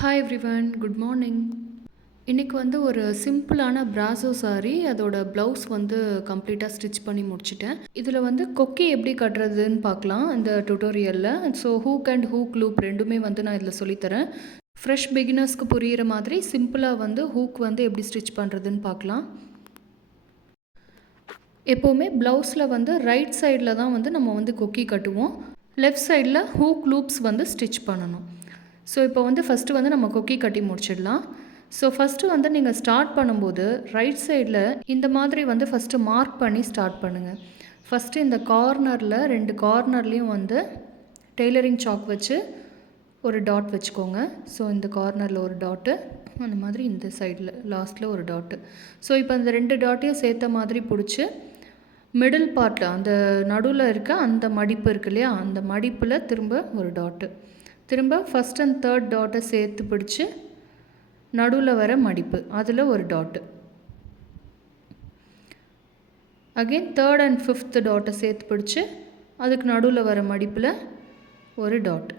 Hi everyone, good morning. இன்றைக்கி வந்து ஒரு சிம்பிளான பிராசோ சாரி, அதோட ப்ளவுஸ் வந்து கம்ப்ளீட்டாக ஸ்டிச் பண்ணி முடிச்சிட்டேன். இதில் வந்து கொக்கி எப்படி கட்டுறதுன்னு பார்க்கலாம் இந்த டுட்டோரியலில். So hook and hook loop ரெண்டுமே வந்து நான் இதில் சொல்லித்தரேன். ஃப்ரெஷ் பிகினர்ஸ்க்கு புரிகிற மாதிரி சிம்பிளாக வந்து ஹூக் வந்து எப்படி ஸ்டிச் பண்ணுறதுன்னு பார்க்கலாம். எப்போவுமே ப்ளவுஸில் வந்து ரைட் சைடில் தான் வந்து நம்ம வந்து கொக்கி கட்டுவோம். லெஃப்ட் சைடில் ஹூக் லூப்ஸ் வந்து ஸ்டிச் பண்ணணும். ஸோ இப்போ வந்து ஃபஸ்ட்டு வந்து நம்ம கொக்கி கட்டி முடிச்சிடலாம். ஸோ ஃபஸ்ட்டு வந்து நீங்கள் ஸ்டார்ட் பண்ணும்போது ரைட் சைடில் இந்த மாதிரி வந்து ஃபஸ்ட்டு மார்க் பண்ணி ஸ்டார்ட் பண்ணுங்கள். ஃபஸ்ட்டு இந்த கார்னரில் 2 கார்னர்லேயும் வந்து டெய்லரிங் சாக் வச்சு ஒரு டாட் வச்சுக்கோங்க. ஸோ இந்த கார்னரில் ஒரு டாட்டு, அந்த மாதிரி இந்த சைடில் லாஸ்ட்டில் ஒரு டாட்டு. ஸோ இப்போ அந்த 2 டாட்டையும் சேர்த்த மாதிரி பிடிச்சி மிடில் பார்ட்டில் அந்த நடுவில் இருக்க அந்த மடிப்பு இருக்கு இல்லையா, அந்த மடிப்பில் திரும்ப ஒரு டாட்டு, திரும்ப ஃபஸ்ட் அண்ட் தேர்ட் டாட்டை சேர்த்து பிடிச்சி நடுவில் வர மடிப்பு அதில் ஒரு dot, again third and fifth டாட்டை சேர்த்து பிடிச்சி அதுக்கு நடுவில் வர மடிப்பில் ஒரு டாட்.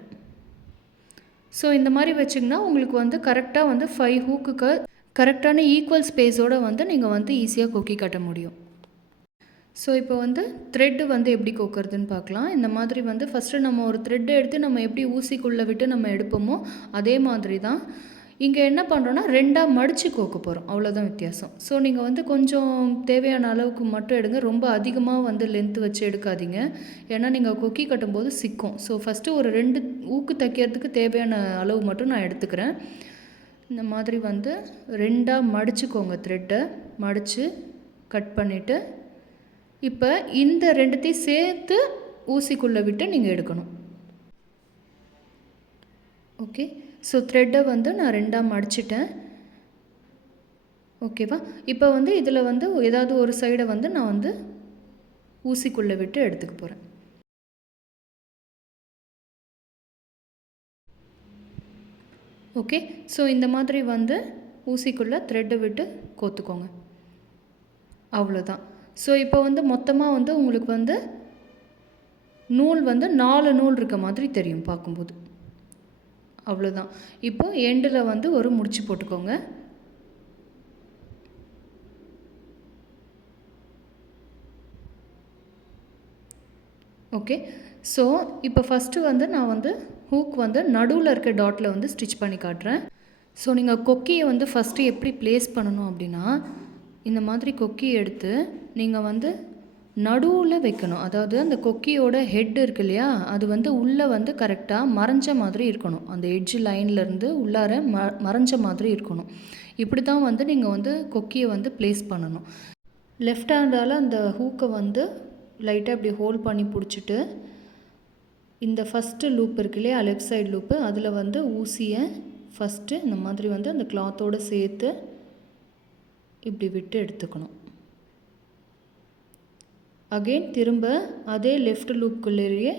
ஸோ இந்த மாதிரி வச்சிங்கன்னா உங்களுக்கு வந்து கரெக்டாக வந்து 5 ஹூக்குக்கு கரெக்டான ஈக்குவல் ஸ்பேஸோடு வந்து நீங்கள் வந்து ஈஸியாக கொக்கி கட்ட முடியும். ஸோ இப்போ வந்து த்ரெட்டு வந்து எப்படி கோக்கிறதுன்னு பார்க்கலாம். இந்த மாதிரி வந்து ஃபஸ்ட்டு நம்ம ஒரு த்ரெட்டை எடுத்து நம்ம எப்படி ஊசிக்குள்ளே விட்டு நம்ம எடுப்போமோ அதே மாதிரி தான் இங்கே என்ன பண்ணுறோன்னா 2ஆக மடித்து கோக்க போகிறோம், அவ்வளோதான் வித்தியாசம். ஸோ நீங்கள் வந்து கொஞ்சம் தேவையான அளவுக்கு மட்டும் எடுங்க, ரொம்ப அதிகமாக வந்து லென்த்து வச்சு எடுக்காதீங்க, ஏன்னா நீங்கள் கொக்கி கட்டும்போது சிக்கும். ஸோ ஃபஸ்ட்டு ஒரு 2 ஊக்கு தைக்கிறதுக்கு தேவையான அளவு மட்டும் நான் எடுத்துக்கிறேன். இந்த மாதிரி வந்து 2ஆக மடிச்சுக்கோங்க, த்ரெட்டை மடித்து கட் பண்ணிவிட்டு இப்போ இந்த 2த்தையும் சேர்த்து ஊசிக்குள்ளே விட்டு நீங்கள் எடுக்கணும். ஓகே, ஸோ த்ரெட்டை வந்து நான் 2ஆக மடிச்சிட்டேன். ஓகேவா? இப்போ வந்து இதில் வந்து ஏதாவது ஒரு சைடை வந்து நான் வந்து ஊசிக்குள்ளே விட்டு எடுத்துக்க போகிறேன். ஓகே, ஸோ இந்த மாதிரி வந்து ஊசிக்குள்ளே த்ரெட்டை விட்டு கோத்துக்கோங்க, அவ்வளோதான். ஸோ இப்போ வந்து மொத்தமாக வந்து உங்களுக்கு வந்து நூல் வந்து 4 நூல் இருக்க மாதிரி தெரியும் பார்க்கும்போது, அவ்வளோதான். இப்போது எண்டில் வந்து ஒரு முடிச்சு போட்டுக்கோங்க. ஓகே, ஸோ இப்போ ஃபஸ்ட்டு வந்து நான் வந்து ஹூக் வந்து நடுவில் இருக்க டாட்டில் வந்து ஸ்டிச் பண்ணி காட்டுறேன். ஸோ நீங்கள் கொக்கியை வந்து ஃபஸ்ட்டு எப்படி ப்ளேஸ் பண்ணணும் அப்படின்னா, இந்த மாதிரி கொக்கியை எடுத்து நீங்கள் வந்து நடுவில் வைக்கணும். அதாவது அந்த கொக்கியோட ஹெட் இருக்கு இல்லையா, அது வந்து உள்ளே வந்து கரெக்டாக மறைஞ்ச மாதிரி இருக்கணும். அந்த எட்ஜ் லைன்லேருந்து உள்ளார மறைஞ்ச மாதிரி இருக்கணும். இப்படி தான் வந்து நீங்கள் வந்து கொக்கியை வந்து ப்ளேஸ் பண்ணணும். லெஃப்ட் ஹேண்டால் அந்த ஹூக்கை வந்து லைட்டாக இப்படி ஹோல்ட் பண்ணி பிடிச்சிட்டு இந்த ஃபஸ்ட்டு லூப் இருக்கு இல்லையா, லெஃப்ட் சைடு லூப்பு, அதில் வந்து ஊசியை ஃபஸ்ட்டு இந்த மாதிரி வந்து அந்த கிளாத்தோடு சேர்த்து இப்படி விட்டு எடுத்துக்கணும். அகெயின் திரும்ப அதே லெஃப்ட் லூப்புக்குள்ளேயே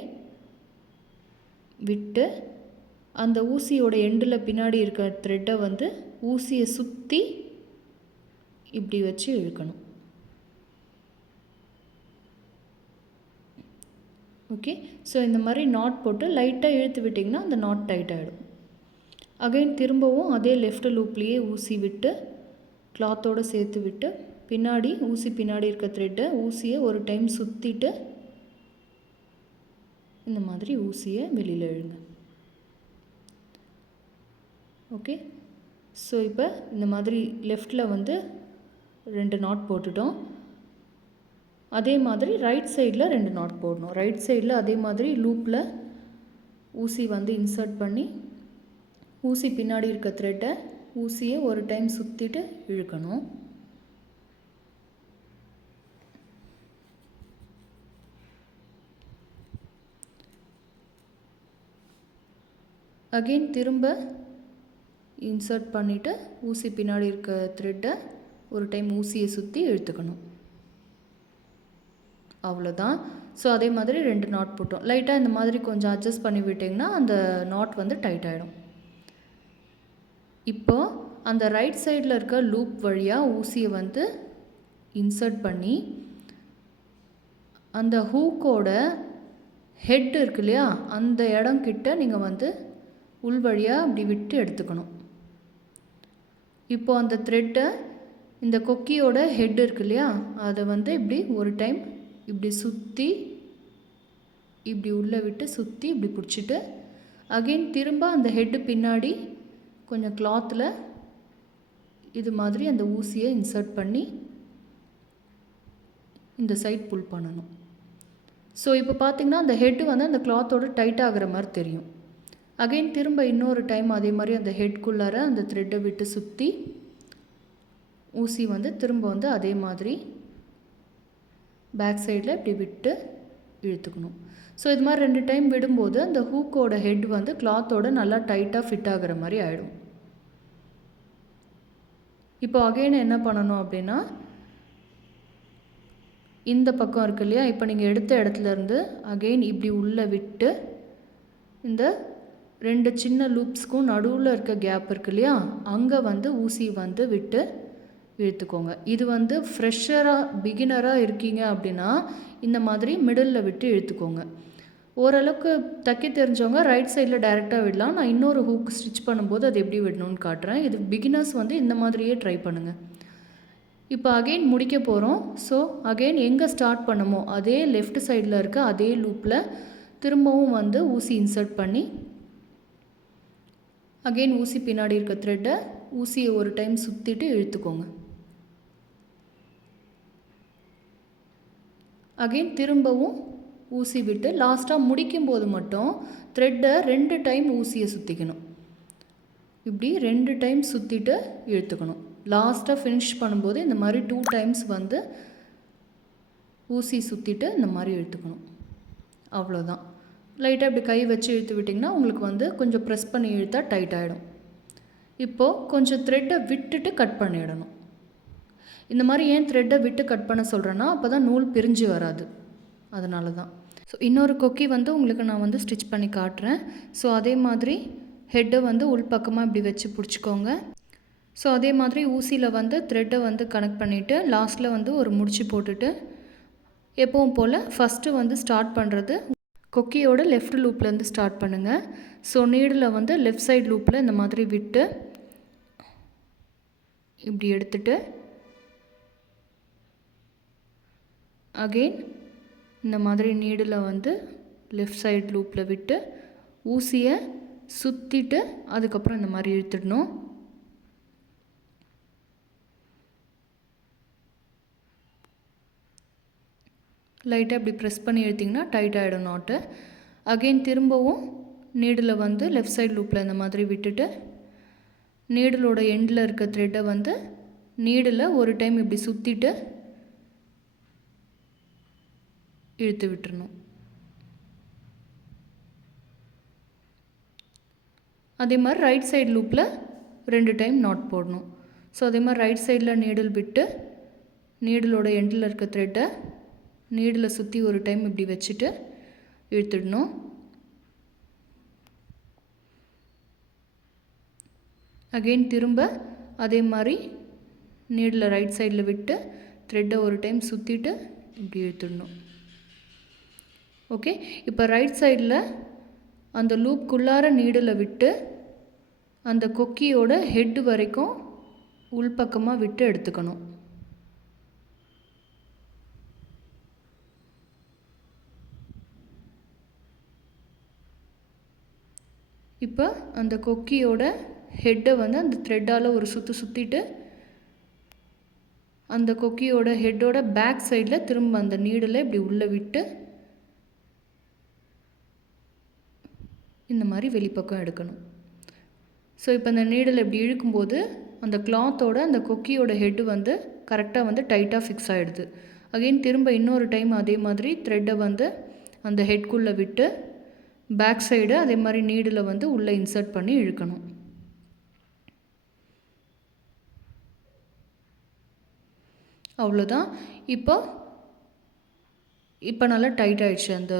விட்டு அந்த ஊசியோட எண்டில் பின்னாடி இருக்க த்ரெட்டை வந்து ஊசியை சுற்றி இப்படி வச்சு இழுக்கணும். ஓகே, ஸோ இந்த மாதிரி நாட் போட்டு லைட்டாக இழுத்து விட்டிங்கன்னா அந்த நாட் டைட் ஆகிடும். அகெயின் திரும்பவும் அதே லெஃப்ட் லூப்லேயே ஊசி விட்டு கிளாத்தோடு சேர்த்து விட்டு பின்னாடி ஊசி பின்னாடி இருக்க த்ரெட்டை ஊசியை ஒரு டைம் சுற்றிட்டு இந்த மாதிரி ஊசியை வெளியில் இழுங்க. ஓகே, ஸோ இப்போ இந்த மாதிரி லெஃப்டில் வந்து 2 நாட் போட்டுட்டோம். அதே மாதிரி ரைட் சைடில் 2 நாட் போடணும். ரைட் சைடில் அதே மாதிரி லூப்பில் ஊசி வந்து இன்சர்ட் பண்ணி ஊசி பின்னாடி இருக்க த்ரெட்டை ஊசியை ஒரு டைம் சுற்றிட்டு இழுக்கணும். அகெயின் திரும்ப இன்சர்ட் பண்ணிவிட்டு ஊசி பின்னாடி இருக்க த்ரெட்டை ஒரு டைம் ஊசியை சுற்றி இழுத்துக்கணும், அவ்வளோதான். ஸோ அதே மாதிரி 2 நாட் போட்டோம். லைட்டாக இந்த மாதிரி கொஞ்சம் அட்ஜஸ்ட் பண்ணி விட்டிங்கன்னா அந்த நாட் வந்து டைட் ஆகிடும். இப்போது அந்த ரைட் சைடில் இருக்க லூப் வழியாக ஊசியை வந்து இன்சர்ட் பண்ணி அந்த ஹூக்கோட ஹெட் இருக்கு இல்லையா, அந்த இடம் கிட்ட நீங்கள் வந்து உள் வழியாக அப்படி விட்டு எடுத்துக்கணும். இப்போ அந்த த்ரெட்டை இந்த கொக்கியோட ஹெட் இருக்கு இல்லையா, அதை வந்து இப்படி ஒரு டைம் இப்படி சுற்றி இப்படி உள்ளே விட்டு சுற்றி இப்படி பிடிச்சிட்டு அகெயின் திரும்ப அந்த ஹெட்டு பின்னாடி கொஞ்சம் கிளாத்தில் இது மாதிரி அந்த ஊசியை இன்சர்ட் பண்ணி இந்த சைட் புல் பண்ணணும். ஸோ இப்போ பார்த்திங்கன்னா அந்த ஹெட்டு வந்து அந்த கிளாத்தோட டைட் ஆகிற மாதிரி தெரியும். அகெயின் திரும்ப இன்னொரு டைம் அதே மாதிரி அந்த ஹெட்குள்ளார அந்த த்ரெட்டை விட்டு சுற்றி ஊசி வந்து திரும்ப வந்து அதே மாதிரி பேக் சைடில் இப்படி விட்டு இழுத்துக்கணும். ஸோ இது மாதிரி 2 டைம் விடும்போது அந்த ஹூக்கோட ஹெட் வந்து கிளாத்தோட நல்லா டைட்டாக ஃபிட் ஆகிற மாதிரி ஆகிடும். இப்போ அகெயின் என்ன பண்ணணும் அப்படின்னா, இந்த பக்கம் இருக்கு இல்லையா, இப்போ நீங்கள் எடுத்த இடத்துலேருந்து அகெயின் இப்படி உள்ளே விட்டு இந்த 2 சின்ன லூப்ஸ்க்கும் நடுவில் இருக்க கேப் இருக்கு இல்லையா, அங்கே வந்து ஊசி வந்து விட்டு இழுத்துக்கோங்க. இது வந்து பிகினராக இருக்கீங்க அப்படின்னா இந்த மாதிரி மிடில் விட்டு இழுத்துக்கோங்க. ஓரளவுக்கு தைக்க தெரிஞ்சவங்க ரைட் சைடில் டைரெக்டாக விடலாம். நான் இன்னொரு ஹூக் ஸ்டிச் பண்ணும்போது அது எப்படி விடணும்னு காட்டுறேன். இது பிகினர்ஸ் வந்து இந்த மாதிரியே ட்ரை பண்ணுங்கள். இப்போ அகெயின் முடிக்க போகிறோம். ஸோ அகெயின் எங்கே ஸ்டார்ட் பண்ணமோ அதே லெஃப்ட் சைடில் இருக்க அதே லூப்பில் திரும்பவும் வந்து ஊசி இன்சர்ட் பண்ணி அகெயின் ஊசி பின்னாடி இருக்க த்ரெட்டை ஊசியை ஒரு டைம் சுற்றிட்டு இழுத்துக்கோங்க. அகெயின் திரும்பவும் ஊசி விட்டு லாஸ்ட்டாக முடிக்கும்போது மட்டும் த்ரெட்டை 2 டைம் ஊசியை சுற்றிக்கணும். இப்படி 2 டைம் சுற்றிட்டு இழுத்துக்கணும். லாஸ்ட்டாக ஃபினிஷ் பண்ணும்போது இந்த மாதிரி 2 டைம்ஸ் வந்து ஊசி சுற்றிட்டு இந்த மாதிரி இழுத்துக்கணும். அவ்வளோதான். லைட்டாக இப்படி கை வச்சு இழுத்து விட்டிங்கன்னா உங்களுக்கு வந்து கொஞ்சம் ப்ரெஸ் பண்ணி இழுத்தா டைட் ஆகிடும். இப்போது கொஞ்சம் த்ரெட்டை விட்டுட்டு கட் பண்ணிடணும். இந்த மாதிரி ஏன் த்ரெட்டை விட்டு கட் பண்ண சொல்கிறேன்னா, அப்போ தான் நூல் பிரிஞ்சு வராது, அதனால தான். ஸோ இன்னொரு கொக்கி வந்து உங்களுக்கு நான் வந்து ஸ்டிச் பண்ணி காட்டுறேன். ஸோ அதே மாதிரி ஹெட்டை வந்து உள்பக்கமாக இப்படி வச்சு பிடிச்சிக்கோங்க. ஸோ அதே மாதிரி ஊசியில் வந்து த்ரெட்டை வந்து கனெக்ட் பண்ணிவிட்டு லாஸ்ட்டில் வந்து ஒரு முடிச்சு போட்டுட்டு எப்பவும் போல் ஃபஸ்ட்டு வந்து ஸ்டார்ட் பண்ணுறது கொக்கியோட லெஃப்ட் லூப்லேருந்து ஸ்டார்ட் பண்ணுங்கள். ஸோ நீடில் வந்து லெஃப்ட் சைடு லூப்பில் இந்த மாதிரி விட்டு இப்படி எடுத்துட்டு அகெயின் இந்த மாதிரி நீடில் வந்து லெஃப்ட் சைடு லூப்பில் விட்டு ஊசியை சுற்றிட்டு அதுக்கப்புறம் இந்த மாதிரி இழுத்துடணும். லைட்டாக இப்படி ப்ரெஸ் பண்ணி இழுத்திங்கன்னா டைட் ஆகிடும் நாட்டு. அகெயின் திரும்பவும் நீடில் வந்து லெஃப்ட் சைடு லூப்பில் இந்த மாதிரி விட்டுட்டு நீடிலோட எண்டில் இருக்க த்ரெட்டை வந்து நீடில் ஒரு டைம் இப்படி சுற்றிட்டு இழுத்து விட்டுறணும். அதே மாதிரி ரைட் சைடு லூப்பில் 2 டைம் நாட் போடணும். ஸோ அதே மாதிரி ரைட் சைடில் நீடில் விட்டு நீடிலோட எண்டில் இருக்க த்ரெட்டை நீடில் சுற்றி ஒரு டைம் இப்படி வச்சுட்டு இழுத்துடணும். அகெயின் திரும்ப அதே மாதிரி நீடில் ரைட் சைடில் விட்டு த்ரெட்டை ஒரு டைம் சுற்றிட்டு இப்படி இழுத்துடணும். ஓகே, இப்போ ரைட் சைடில் அந்த லூப்குள்ளார நீடில் விட்டு அந்த கொக்கியோட ஹெட் வரைக்கும் உள்பக்கமாக விட்டு எடுத்துக்கணும். இப்போ அந்த கொக்கியோட ஹெட்டை வந்து அந்த த்ரெட்டால் ஒரு சுற்றிட்டு அந்த கொக்கியோட ஹெட்டோட பேக் சைடில் திரும்ப அந்த நீடில் இப்படி உள்ளே விட்டு இந்த மாதிரி வெளிப்பக்கம் எடுக்கணும். ஸோ இப்போ அந்த நீடில் இப்படி இழுக்கும்போது அந்த கிளாத்தோட அந்த கொக்கியோட ஹெட்டு வந்து கரெக்டாக வந்து டைட்டாக ஃபிக்ஸ் ஆகிடுது. அகெயின் திரும்ப இன்னொரு டைம் அதே மாதிரி த்ரெட்டை வந்து அந்த ஹெட்குள்ளே விட்டு பேக் சைடு அதே மாதிரி நீடில் வந்து உள்ளே இன்சர்ட் பண்ணி இழுக்கணும். அவ்வளோதான். இப்போ நல்லா டைட் ஆகிடுச்சு அந்த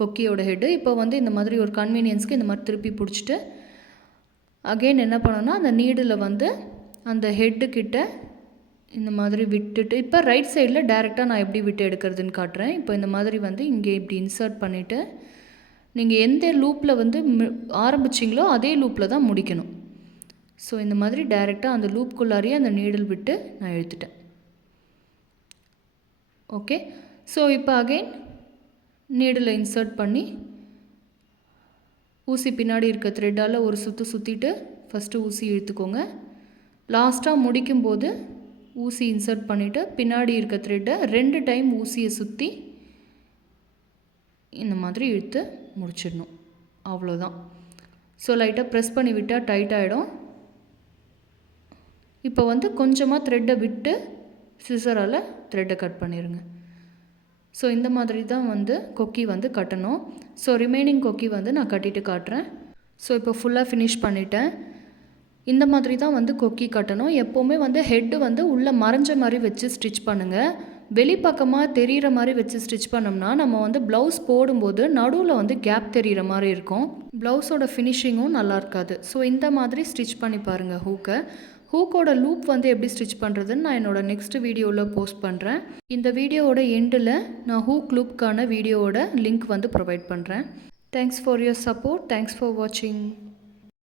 கொக்கியோட ஹெட்டு. இப்போ வந்து இந்த மாதிரி ஒரு கன்வீனியன்ஸ்க்கு இந்த மாதிரி திருப்பி பிடிச்சிட்டு அகெயின் என்ன பண்ணணும்னா அந்த நீடில் வந்து அந்த ஹெட்டுக்கிட்ட இந்த மாதிரி விட்டுட்டு இப்போ ரைட் சைடில் டைரெக்டாக நான் எப்படி விட்டு எடுக்கிறதுன்னு காட்டுறேன். இப்போ இந்த மாதிரி வந்து இங்கே இப்படி இன்சர்ட் பண்ணிவிட்டு நீங்கள் எந்த லூப்பில் வந்து ஆரம்பிச்சிங்களோ அதே லூப்பில் தான் முடிக்கணும். ஸோ இந்த மாதிரி டைரெக்டாக அந்த லூப்குள்ளாரியே அந்த நீடில் விட்டு நான் இழுத்துட்டேன். ஓகே, ஸோ இப்போ அகைன் நீடில் இன்சர்ட் பண்ணி ஊசி பின்னாடி இருக்க த்ரெட்டால் ஒரு சுற்றிட்டு ஃபஸ்ட்டு ஊசி இழுத்துக்கோங்க. லாஸ்ட்டாக முடிக்கும்போது ஊசி இன்சர்ட் பண்ணிவிட்டு பின்னாடி இருக்க த்ரெட்டை 2 டைம் ஊசியை சுற்றி இந்த மாதிரி இழுத்து முடிச்சிடணும். அவ்வளோதான். ஸோ லைட்டாக ப்ரெஸ் பண்ணி விட்டால் டைட் ஆகிடும். இப்போ வந்து கொஞ்சமாக த்ரெட்டை விட்டு சிசரால் த்ரெட்டை கட் பண்ணிடுங்க. ஸோ இந்த மாதிரி தான் வந்து கொக்கி வந்து கட்டணும். ஸோ ரிமைனிங் கொக்கி வந்து நான் கட்டிட்டு காட்டுறேன். ஸோ இப்போ ஃபுல்லாக ஃபினிஷ் பண்ணிட்டேன். இந்த மாதிரி தான் வந்து கொக்கி கட்டணும். எப்போவுமே வந்து ஹெட்டு வந்து உள்ளே மறைஞ்ச மாதிரி வச்சு ஸ்டிச் பண்ணுங்கள். வெளிப்பக்கமாக தெரிகிற மாதிரி வச்சு ஸ்டிச் பண்ணோம்னா நம்ம வந்து ப்ளவுஸ் போடும்போது நடுவில் வந்து கேப் தெரிகிற மாதிரி இருக்கும். ப்ளவுஸோட ஃபினிஷிங்கும் நல்லா இருக்காது. ஸோ இந்த மாதிரி ஸ்டிச் பண்ணி பாருங்கள் ஹூக்கை. ஹூக்கோட லூப் வந்து எப்படி ஸ்டிச் பண்ணுறதுன்னு நான் என்னோடய நெக்ஸ்ட் வீடியோவில் போஸ்ட் பண்ணுறேன். இந்த வீடியோவோட எண்டில் நான் ஹூக் லூப்க்கான வீடியோவோட லிங்க் வந்து ப்ரொவைட் பண்ணுறேன். Thanks for your support. Thanks for வாட்சிங்.